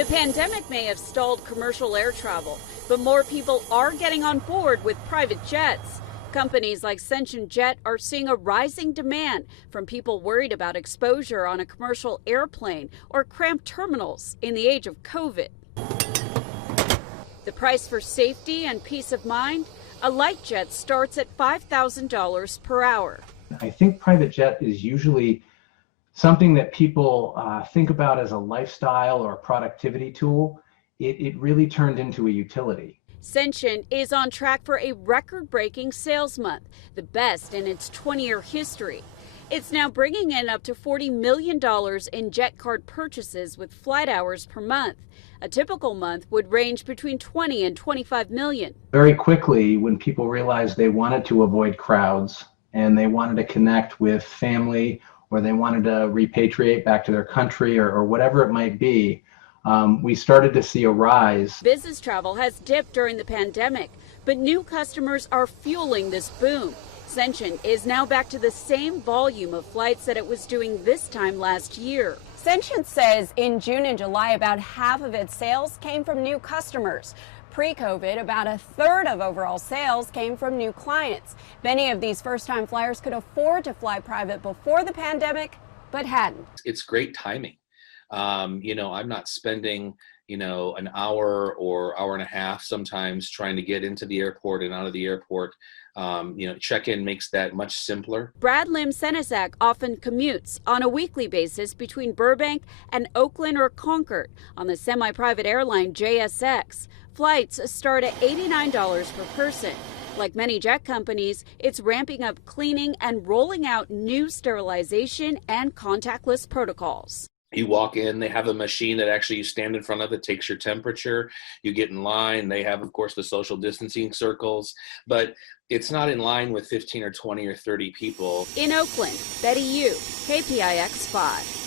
The pandemic may have stalled commercial air travel, but more people are getting on board with private jets. Companies like Ascension Jet are seeing a rising demand from people worried about exposure on a commercial airplane or cramped terminals in the age of COVID. The price for safety and peace of mind? A light jet starts at $5,000 per hour. I think private jet is usually something that people think about as a lifestyle or a productivity tool. It really turned into a utility. Ascension is on track for a record-breaking sales month, the best in its 20-year history. It's now bringing in up to $40 million in jet card purchases with flight hours per month. A typical month would range between 20 and 25 million. Very quickly, when people realized they wanted to avoid crowds and they wanted to connect with family or they wanted to repatriate back to their country or whatever it might be, we started to see a rise. Business travel has dipped during the pandemic, but new customers are fueling this boom. Ascension is now back to the same volume of flights that it was doing this time last year. Ascension says in June and July, about half of its sales came from new customers. Pre-COVID, about a third of overall sales came from new clients. Many of these first-time flyers could afford to fly private before the pandemic, but hadn't. It's great timing. I'm not spending, an hour or hour and a half sometimes trying to get into the airport and out of the airport. Check-in makes that much simpler. Brad Lim-Senesac often commutes on a weekly basis between Burbank and Oakland or Concord on the semi-private airline JSX. Flights start at $89 per person. Like many jet companies, it's ramping up cleaning and rolling out new sterilization and contactless protocols. You walk in, they have a machine that actually you stand in front of that takes your temperature. You get in line. They have, of course, the social distancing circles, but it's not in line with 15 or 20 or 30 people. In Oakland, Betty Yu, KPIX 5.